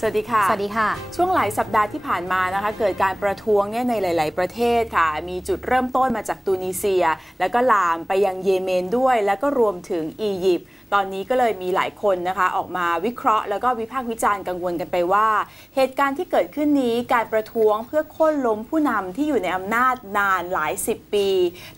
สวัสดีค่ะ สวัสดีค่ะ ช่วงหลายสัปดาห์ที่ผ่านมานะคะ เกิดการประท้วงเนี่ยในหลาย ๆ ประเทศค่ะ มีจุดเริ่มต้นมาจากตูนิเซีย แล้วก็ลามไปยังเยเมนด้วย แล้วก็รวมถึงอียิปต์ ตอนนี้ก็เลยมีหลายคนนะคะออกมาวิเคราะห์ แล้วก็วิพากษ์วิจารณ์กังวลกันไปว่า เหตุการณ์ที่เกิดขึ้นนี้การประท้วงเพื่อโค่นล้มผู้นำที่อยู่ในอำนาจนานหลายสิบปี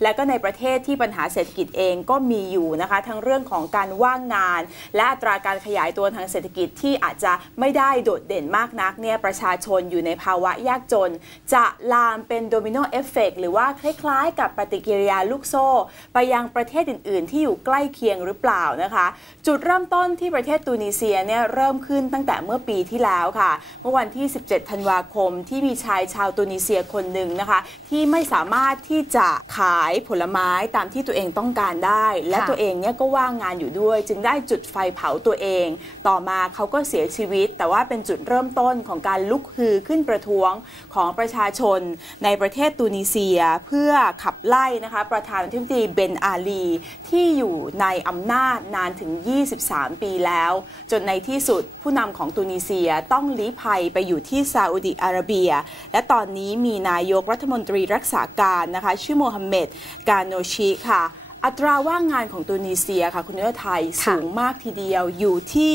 และก็ในประเทศที่ปัญหาเศรษฐกิจเองก็มีอยู่นะคะ ทั้งเรื่องของการว่างงาน และอัตราการขยายตัวทางเศรษฐกิจที่อาจจะไม่ได้โดดเด่นมากนักเนี่ยประชาชนอยู่ในภาวะยากจน จะลามเป็นโดมิโนเอฟเฟกหรือว่าคล้ายๆ กับปฏิกิริยาลูกโซ่ ไปยังประเทศอื่น ๆ ที่อยู่ใกล้เคียงหรือเปล่านะคะจุดเริ่มต้นที่ประเทศตูนิเซียเนี่ยเริ่มขึ้นตั้งแต่เมื่อปีที่แล้วค่ะ เมื่อวันที่ 17 ธันวาคมที่มีชายชาวตูนิเซียคนหนึ่งนะคะ ที่ไม่สามารถที่จะขายผลไม้ตามที่ตัวเองต้องการได้ และค่ะตัวเองเนี่ยก็ว่างงานอยู่ด้วย จึงได้จุดไฟเผาตัวเอง ต่อมาเขาก็เสียชีวิต แต่ว่าเป็นจุดเริ่มต้นของการลุกฮือขึ้นประท้วงของประชาชนในประเทศตูนิเซียเพื่อขับไล่นะคะประธานาธิบดีเบนอาลีที่อยู่ในอำนาจนานถึง 23 ปีแล้ว จนในที่สุดผู้นำของตูนิเซียต้องลี้ภัยไปอยู่ที่ซาอุดิอาระเบีย และตอนนี้มีนายกรัฐมนตรีรักษาการนะคะ ชื่อโมฮัมเหม็ดกาโนชิค่ะ อัตราว่างงานของตูนิเซียค่ะ คุณเนื้อไทยค่ะสูงมากทีเดียวอยู่ที่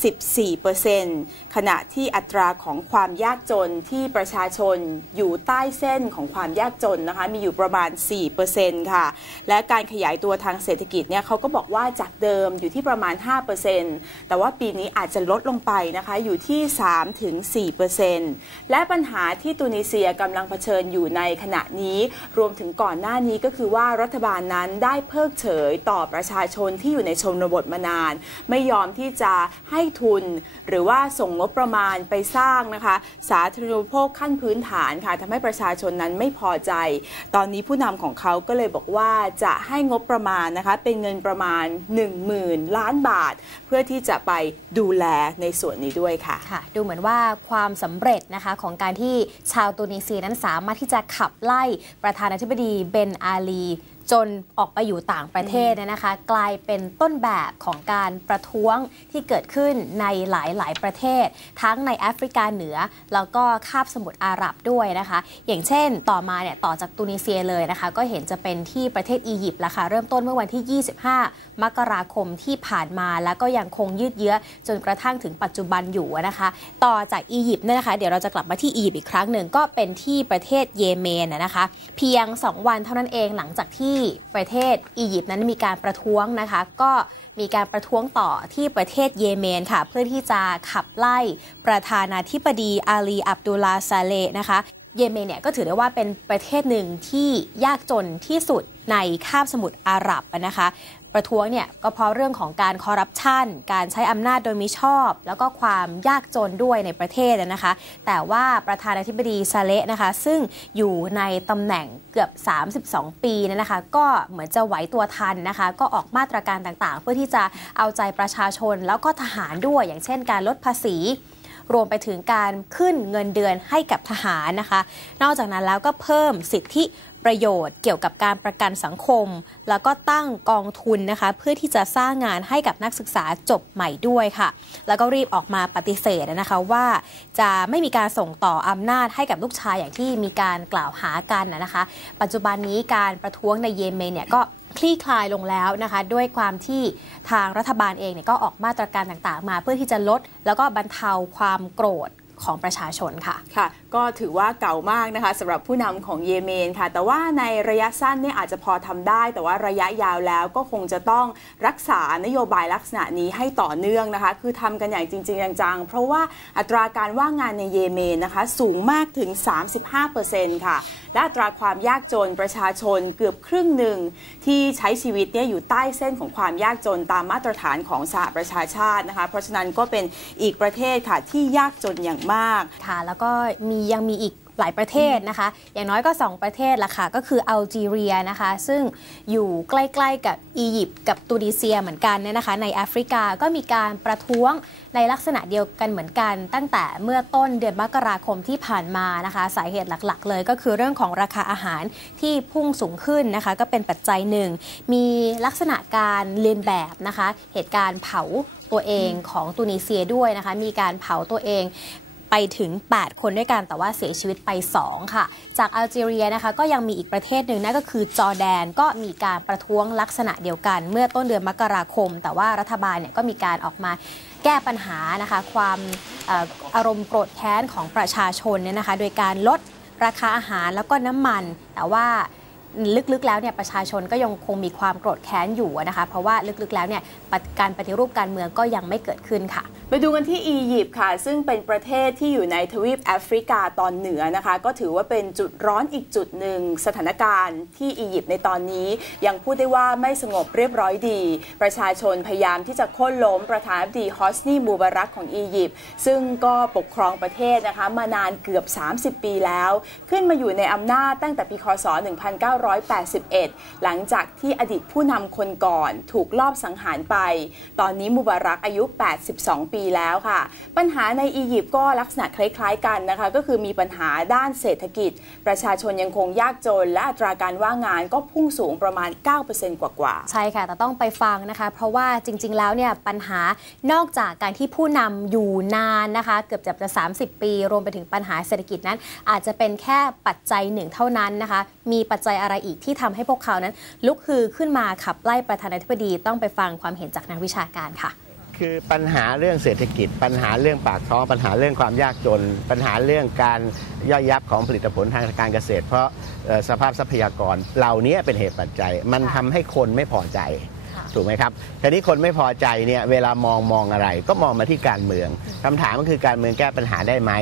14%ขณะที่อัตราของความยากจนที่ประชาชนอยู่ใต้เส้นของความยากจนนะคะมีอยู่ประมาณ 4%ค่ะ และการขยายตัวทางเศรษฐกิจเนี่ยเขาก็บอกว่าจากเดิมอยู่ที่ประมาณ 5%แต่ว่าปีนี้อาจจะลดลงไปนะคะอยู่ที่ 3-4%และปัญหาที่ตูนิเซียกำลังเผชิญอยู่ในขณะนี้รวมถึงก่อนหน้านี้ก็คือว่ารัฐบาลนั้นได้เพิกเฉยต่อประชาชนที่อยู่ในชนบทมานาน ไม่ยอมที่จะให้ให้ทุน หรือว่าส่งงบประมาณไปสร้างนะคะ สาธารณูปโภคขั้นพื้นฐานค่ะทำให้ประชาชนนั้นไม่พอใจ ตอนนี้ผู้นำของเขาก็เลยบอกว่าจะให้งบประมาณนะคะ เป็นเงินประมาณ 10,000 ล้านบาท เพื่อที่จะไปดูแลในส่วนนี้ด้วยค่ะค่ะ ดูเหมือนว่าความสำเร็จนะคะของการที่ชาวตูนิเซียนั้นสามารถที่จะขับไล่ประธานาธิบดีเบนอาลี จนออกไปอยู่ต่างประเทศเนี่ยนะคะ กลายเป็นต้นแบบของการประท้วงที่เกิดขึ้นในหลายๆ ประเทศ ทั้งในแอฟริกาเหนือ แล้วก็คาบสมุทรอาหรับด้วยนะคะ อย่างเช่นต่อมาเนี่ยต่อจากตูนิเซียเลยนะคะ ก็เห็นจะเป็นที่ประเทศอียิปต์ละค่ะเริ่มต้นเมื่อวันที่ 25 มกราคมที่ผ่านมาแล้วก็ยังคงยืดเยื้อจนกระทั่งถึงปัจจุบันอยู่นะคะ ต่อจากอียิปต์เนี่ยนะคะเดี๋ยวเราจะกลับมาที่อียิปต์อีกครั้งหนึ่งก็เป็นที่ประเทศเยเมนนะนะคะ เพียง 2 วันเท่านั้นเองหลังจากที่ประเทศอียิปต์นั้นมีการประท้วงนะคะ ก็มีการประท้วงต่อที่ประเทศเยเมนค่ะ เพื่อที่จะขับไล่ประธานาธิบดีอาลีอับดุลลาซาเลห์นะคะเยเมนเนี่ยก็ถือได้ว่าเป็นประเทศหนึ่งที่ยากจนที่สุดในคาบสมุทรอาหรับนะคะ ประท้วงเนี่ยก็เพราะเรื่องของการคอร์รัปชันการใช้อำนาจโดยมิชอบ แล้วก็ความยากจนด้วยในประเทศนะคะ แต่ว่าประธานาธิบดีซาเลห์นะคะ ซึ่งอยู่ในตำแหน่งเกือบ 32 ปีเนี่ยนะคะ ก็เหมือนจะไหวตัวทันนะคะ ก็ออกมาตรการต่างๆ เพื่อที่จะเอาใจประชาชนแล้วก็ทหารด้วย อย่างเช่นการลดภาษีรวมไปถึงการขึ้นเงินเดือนให้กับทหารนะคะ นอกจากนั้นแล้วก็เพิ่มสิทธิ ประโยชน์เกี่ยวกับการประกันสังคม แล้วก็ตั้งกองทุนนะคะ เพื่อที่จะสร้างงานให้กับนักศึกษาจบใหม่ด้วยค่ะ แล้วก็รีบออกมาปฏิเสธนะคะว่าจะไม่มีการส่งต่ออำนาจให้กับลูกชายอย่างที่มีการกล่าวหากันนะคะ ปัจจุบันนี้การประท้วงในเยเมนเนี่ยก็คลี่คลายลงแล้วนะคะ ด้วยความที่ทางรัฐบาลเองเนี่ยก็ออกมาตรการต่างๆ มาเพื่อที่จะลด แล้วก็บรรเทาความโกรธ ของประชาชนค่ะค่ะ ก็ถือว่าเก่ามากนะคะสำหรับผู้นำของเยเมนค่ะ แต่ว่าในระยะสั้นเนี่ยอาจจะพอทำได้ แต่ว่าระยะยาวแล้วก็คงจะต้องรักษานโยบายลักษณะนี้ให้ต่อเนื่องนะคะ คือทำกันอย่างจริง ๆ จังๆ เพราะว่าอัตราการว่างงานในเยเมนนะคะ สูงมากถึง 35%ค่ะ และอัตราความยากจนประชาชนเกือบครึ่งหนึ่งที่ใช้ชีวิตเนี่ยอยู่ใต้เส้นของความยากจนตามมาตรฐานของสหประชาชาตินะคะ เพราะฉะนั้นก็เป็นอีกประเทศค่ะที่ยากจนอย่างมากค่ะแล้วก็มียังมีอีกหลายประเทศนะคะ อย่างน้อยก็ 2 ประเทศละค่ะ ก็คืออัลจีเรียนะคะ ซึ่งอยู่ใกล้ๆกับอียิปต์กับตูนิเซียเหมือนกันเนี่ยนะคะ ในแอฟริกาก็มีการประท้วงในลักษณะเดียวกันเหมือนกัน ตั้งแต่เมื่อต้นเดือนมกราคมที่ผ่านมานะคะ สาเหตุหลักๆ เลยก็คือเรื่องของราคาอาหารที่พุ่งสูงขึ้นนะคะ ก็เป็นปัจจัยหนึ่ง มีลักษณะการเลียนแบบนะคะ เหตุการณ์เผาตัวเองของตูนิเซียด้วยนะคะ มีการเผาตัวเอง ไปถึง 8 คนด้วยกันแต่ว่าเสียชีวิตไป 2 ค่ะ จากอัลจีเรียนะคะก็ยังมีอีกประเทศหนึ่งนั่นก็คือจอร์แดนก็มีการประท้วงลักษณะเดียวกัน เมื่อต้นเดือนมกราคม แต่ว่ารัฐบาลเนี่ยก็มีการออกมาแก้ปัญหานะคะความอารมณ์โกรธแค้นของประชาชนเนี่ยนะคะโดยการลดราคาอาหารแล้วก็น้ำมัน แต่ว่าลึกๆ แล้วเนี่ยประชาชนก็ยังคงมีความโกรธแค้นอยู่นะคะ เพราะว่าลึกๆ แล้วเนี่ยการปฏิรูปการเมืองก็ยังไม่เกิดขึ้นค่ะ ไปดูกันที่อียิปต์ค่ะ ซึ่งเป็นประเทศที่อยู่ในทวีปแอฟริกาตอนเหนือนะคะ ก็ถือว่าเป็นจุดร้อนอีกจุดหนึ่ง สถานการณ์ที่อียิปต์ในตอนนี้ ยังพูดได้ว่าไม่สงบเรียบร้อยดี ประชาชนพยายามที่จะโค่นล้มประธานาธิบดีฮอสนีมูบารักของอียิปต์ซึ่งก็ปกครองประเทศนะคะมานานเกือบ 30 ปีแล้ว ขึ้นมาอยู่ในอำนาจตั้งแต่ปีคศ 1981 หลังจากที่อดีตผู้นำคนก่อน ถูกลอบสังหารไป ตอนนี้มูบารักอายุ 82 ปีแล้วค่ะ ปัญหาในอียิปต์ก็ลักษณะคล้ายๆกันนะคะ ก็คือมีปัญหาด้านเศรษฐกิจ ประชาชนยังคงยากจน และอัตราการว่างงานก็พุ่งสูงประมาณ 9%กว่าๆ ใช่ค่ะ แต่ต้องไปฟังนะคะ เพราะว่าจริง ๆ แล้วเนี่ยปัญหานอกจากการที่ผู้นำอยู่นานนะคะ เกือบจะ30 ปี รวมไปถึงปัญหาเศรษฐกิจนั้น อาจจะเป็นแค่ปัจจัยหนึ่งเท่านั้นนะคะ มีปัจจัยอะไรอีกที่ทำให้พวกเขานั้น ลุกฮือขึ้นมาขับไล่ประธานาธิบดีต้องไปฟังความเห็นจากนักวิชาการค่ะ คือปัญหาเรื่องเศรษฐกิจ ปัญหาเรื่องปากท้องปัญหาเรื่องความยากจน ปัญหาเรื่องการย่อยยับของผลิตผลทางการเกษตร เพราะเอ่อสภาพทรัพยากรเหล่านี้เป็นเหตุปัจจัย มันทำให้คนไม่พอใจค่ะถูกไหมครับทีนี้คนไม่พอใจเนี่ยเวลามองมองอะไร ก็มองมาที่การเมืองคำถามก็คือการเมืองแก้ปัญหาได้ไหม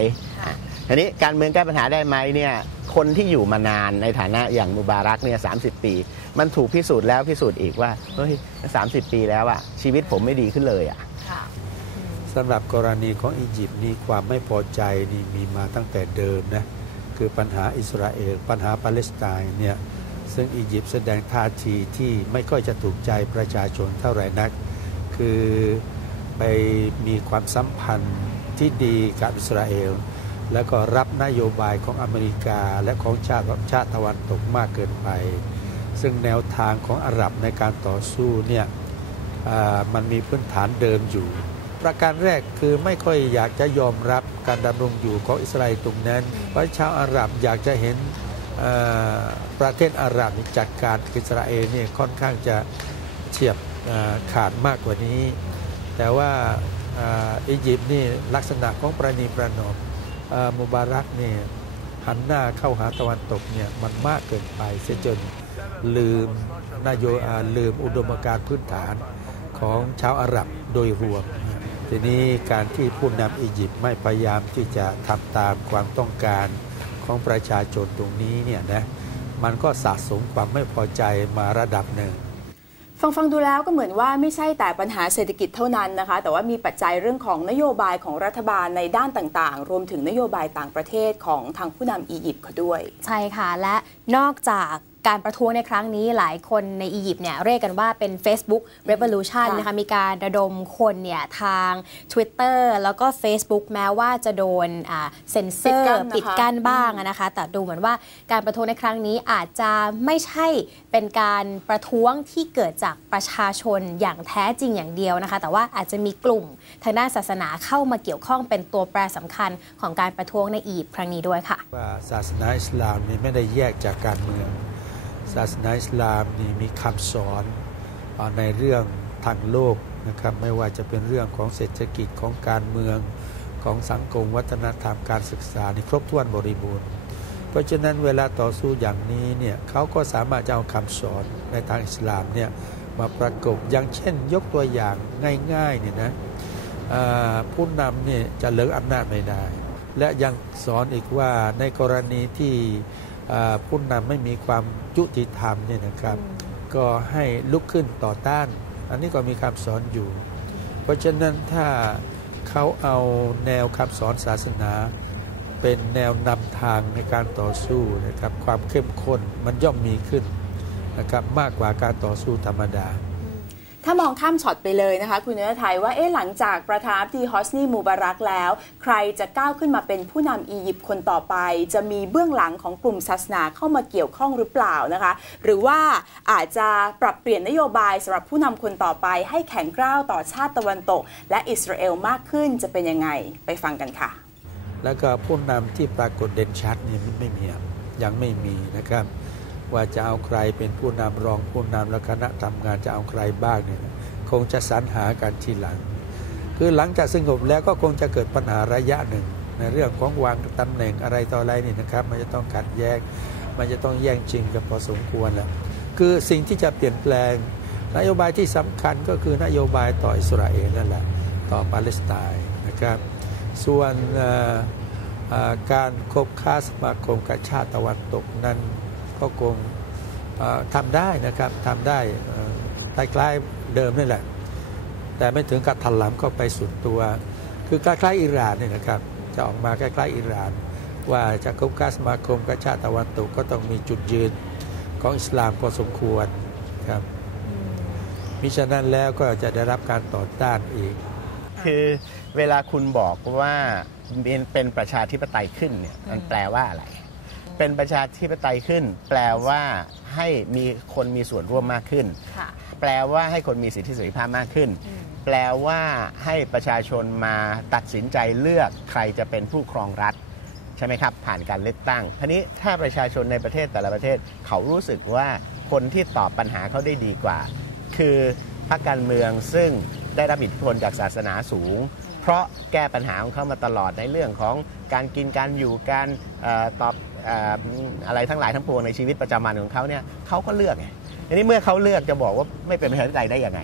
ค่ะ ทีนี้การเมืองแก้ปัญหาได้ไหมเนี่ยคนที่อยู่มานานในฐานะอย่างมุบารักเนี่ยสาปี มันถูกพิสูจน์แล้วพิสูจน์อีกว่าเฮ้ยสาปีแล้วอะชีวิตผมไม่ดีขึ้นเลยอะค่ะสำหรับกรณีของอียิปต์นี่ความไม่พอใจนี่มีมาตั้งแต่เดิมนะคือปัญหาอิสราเอลปัญหาปาเลสไตน์เนี่ยซึ่งอียิปต์แสดงท่าทีที่ไม่ค่อยจะถูกใจประชาชนเท่าไหร่นัก คือไปมีความสัมพันธ์ที่ดีกับอิสราเอล แล้วก็รับนโยบายของอเมริกาและของชาติชาติตะวันตกมากเกินไป ซึ่งแนวทางของอาหรับในการต่อสู้เนี่ยมันมีพื้นฐานเดิมอยู่ ประการแรกคือไม่ค่อยอยากจะยอมรับการดำรงอยู่ของอิสราเอลตรงนั้น เพราะชาวอาหรับอยากจะเห็นประเทศอาหรับจัดการอิสราเอลเนี่ยค่อนข้างจะเฉียบขาดมากกว่านี้ แต่ว่าอียิปต์นี่ลักษณะของประนีประนอม มุบารักเนี่ยหันหน้าเข้าหาตะวันตกเนี่ยมันมากเกินไปเสียจนลืมนโยอ่าลืมอุดมการณ์พื้นฐานของชาวอาหรับโดยรวม ทีนี้การที่ผู้นำอียิปต์ไม่พยายามที่จะทำตามความต้องการของประชาชนตรงนี้เนี่ยนะมันก็สะสมความไม่พอใจมาระดับหนึ่ง ฟังฟังดูแล้วก็เหมือนว่าไม่ใช่แต่ปัญหาเศรษฐกิจเท่านั้นนะคะ แต่ว่ามีปัจจัยเรื่องของนโยบายของรัฐบาลในด้านต่างๆ รวมถึงนโยบายต่างประเทศของทางผู้นำอียิปต์เขาด้วย ใช่ค่ะ และนอกจาก การประท้วงในครั้งนี้หลายคนในอียิปต์เนี่ยเรียกกันว่าเป็น Facebook Revolution ค่ะนะคะมีการระดมคนเนี่ยทาง Twitter แล้วก็ Facebook แม้ว่าจะโดนเซ็นเซอร์ ปิดกั้นนะคะปิดกั้นบ้างอะนะคะ แต่ดูเหมือนว่าการประท้วงในครั้งนี้อาจจะไม่ใช่เป็นการประท้วงที่เกิดจากประชาชนอย่างแท้จริงอย่างเดียวนะคะ แต่ว่าอาจจะมีกลุ่มทางด้านศาสนาเข้ามาเกี่ยวข้องเป็นตัวแปรสำคัญของการประท้วงในอียิปต์ครั้งนี้ด้วยค่ะว่าศาสนาอิสลามนี่ไม่ได้แยกจากการเมือง ศาสนาอิสลามนี่มีคำสอนในเรื่องทางโลกนะครับไม่ว่าจะเป็นเรื่องของเศรษฐกิจของการเมืองของสังคมวัฒนธรรมการศึกษานี่ครบถ้วนบริบูรณ์ เพราะฉะนั้นเวลาต่อสู้อย่างนี้เนี่ยเขาก็สามารถจะเอาคำสอนในทางอิสลามเนี่ยมาประกบอย่างเช่น ยกตัวอย่างง่ายๆเนี่ยนะผู้นำเนี่ยจะเลิกอำนาจไม่ได้ และยังสอนอีกว่าในกรณีที่ ผู้นำไม่มีความยุติธรรมเนี่ยนะครับ ก็ให้ลุกขึ้นต่อต้าน อันนี้ก็มีคำสอนอยู่ เพราะฉะนั้นถ้าเขาเอาแนวคำสอนศาสนา เป็นแนวนำทางในการต่อสู้นะครับ ความเข้มข้นมันย่อมมีขึ้นนะครับมากกว่าการต่อสู้ธรรมดา ถ้ามองข้ามช็อตไปเลยนะคะ คุณเนื้อไทยว่าเอ๊ะหลังจากประธานาธิบดีฮอสนีมูบารักแล้ว ใครจะก้าวขึ้นมาเป็นผู้นำอียิปต์คนต่อไป จะมีเบื้องหลังของกลุ่มศาสนาเข้ามาเกี่ยวข้องหรือเปล่านะคะ หรือว่าอาจจะปรับเปลี่ยนนโยบายสำหรับผู้นำคนต่อไป ให้แข็งกร้าวต่อชาติตะวันตก และอิสราเอลมากขึ้นจะเป็นยังไงไปฟังกันค่ะ แล้วก็ผู้นำที่ปรากฏเด่นชัดนี่มันไม่มียังไม่มีนะครับ ว่าจะเอาใครเป็นผู้นำรองผู้นำและคณะทำงานจะเอาใครบ้างเนี่ยคงจะสรรหากันทีหลัง คือหลังจากสงบแล้วก็คงจะเกิดปัญหาระยะหนึ่ง ในเรื่องของวางตำแหน่งอะไรต่ออะไรนี่นะครับ มันจะต้องขัดแย้งมันจะต้องแย่งชิงกันพอสมควรแหละคือสิ่งที่จะเปลี่ยนแปลง นโยบายที่สำคัญก็คือนโยบายต่ออิสราเอลนั่นแหละต่อปาเลสไตน์นะครับ ส่วนการคบค้าสมาคมกับชาติตะวันตกนั้น ก็คงทำได้นะครับทำได้เอ่อคล้ายๆเดิมนี่แหละ แต่ไม่ถึงกับถลำเข้าไปสุดตัว คือคล้ายๆอิหร่านนี่นะครับ จะออกมาคล้ายๆอิหร่าน ว่าจะคบค้าสมาคมกับชาติตะวันตกก็ต้องมีจุดยืนของอิสลามพอสมควรครับมิฉะนั้นแล้วก็จะได้รับการต่อต้านอีก คือเวลาคุณบอกว่าเป็นประชาธิปไตยขึ้นเนี่ยมันแปลว่าอะไร เป็นประชาธิปไตยขึ้น แปลว่าให้มีคนมีส่วนร่วมมากขึ้น ค่ะ แปลว่าให้คนมีสิทธิเสรีภาพมากขึ้นแปลว่าให้ประชาชนมาตัดสินใจเลือกใครจะเป็นผู้ครองรัฐ ใช่ไหมครับ ผ่านการเลือกตั้งทีนี้ถ้าประชาชนในประเทศแต่ละประเทศ เขารู้สึกว่าคนที่ตอบปัญหาเขาได้ดีกว่า คือพรรคการเมืองซึ่งได้รับอิทธิพลจากศาสนาสูง เพราะแก้ปัญหาของเขามาตลอดในเรื่องของการกินการอยู่การเออตอบเอ่ออะไรทั้งหลายทั้งปวงในชีวิตประจำวันของเขาเนี่ยเขาก็เลือกไงทีนี้เมื่อเขาเลือกจะบอกว่าไม่เป็นประชาธิปไตยได้ยังไง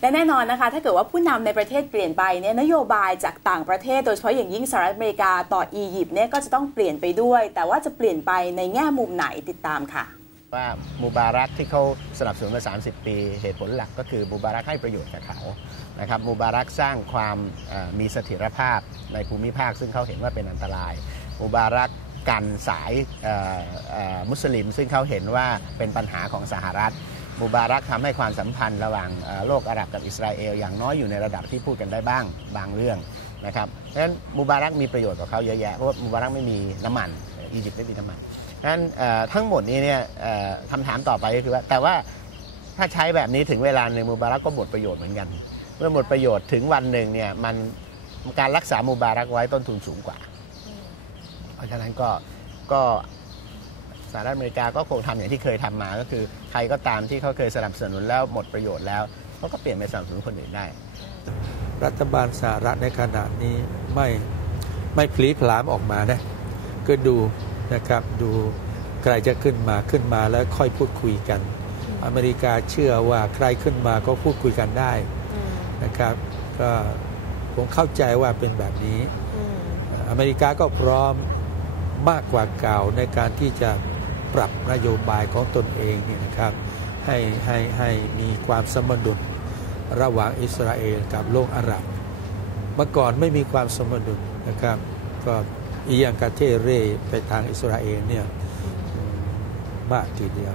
และแน่นอนนะคะ ถ้าเกิดว่าผู้นำในประเทศเปลี่ยนไปเนี่ยนโยบายจากต่างประเทศโดยเฉพาะอย่างยิ่งสหรัฐอเมริกาต่ออียิปต์เนี่ยก็จะต้องเปลี่ยนไปด้วย แต่ว่าจะเปลี่ยนไปในแง่มุมไหนติดตามค่ะ ว่ามูบารักที่เขาสนับสนุนมา 30 ปี เหตุผลหลักก็คือมูบารักให้ประโยชน์กับเขานะครับมูบารักสร้างความเอ่อมีเสถียรภาพในภูมิภาคซึ่งเขาเห็นว่าเป็นอันตรายมูบารัก กันสายมุสลิม ซึ่งเขาเห็นว่าเป็นปัญหาของสหรัฐมูบารักทำให้ความสัมพันธ์ระหว่างโลกอาหรับกับอิสราเอล อย่างน้อยอยู่ในระดับที่พูดกันได้บ้างบางเรื่องนะครับเพราะฉะนั้นมูบารักมีประโยชน์กับเขาเยอะแยะเพราะว่ามูบารักไม่มีน้ำมันอียิปต์ไม่มีน้ำมันนั้นเอ่อทั้งหมดนี้เนี่ยคำถามต่อไปก็คือว่าแต่ว่าถ้าใช้แบบนี้ถึงเวลาหนึ่งมูบารักก็หมดประโยชน์เหมือนกัน เมื่อหมดประโยชน์ถึงวันหนึ่งเนี่ยมันการรักษามูบารักไว้ต้นทุนสูงกว่า ราะฉะนั้นก็ก็สหรัฐอเมริกาก็คงทำอย่างที่เคยทำมา ก็คือใครก็ตามที่เขาเคยสนับสนุนแล้วหมดประโยชน์แล้วเขาก็เปลี่ยนไปสนับสนุนคนอื่นได้ รัฐบาลสหรัฐในขณะนี้ไม่ไม่พลีพลามออกมานะก็ดูนะครับดูใครจะขึ้นมาขึ้นมาแล้วค่อยพูดคุยกัน อเมริกาเชื่อว่าใครขึ้นมาก็พูดคุยกันได้นะครับก็ผมเข้าใจว่าเป็นแบบนี้ อเมริกาก็พร้อม มากกว่าเก่าในการที่จะปรับนโยบายของตนเองเนี่ยนะครับให้ให้ให้มีความสมดุลระหว่างอิสราเอลกับโลกอาหรับ เมื่อก่อนไม่มีความสมดุลนะครับ ก็เอียงกาเทเร่ไปทางอิสราเอลเนี่ยมากทีเดียว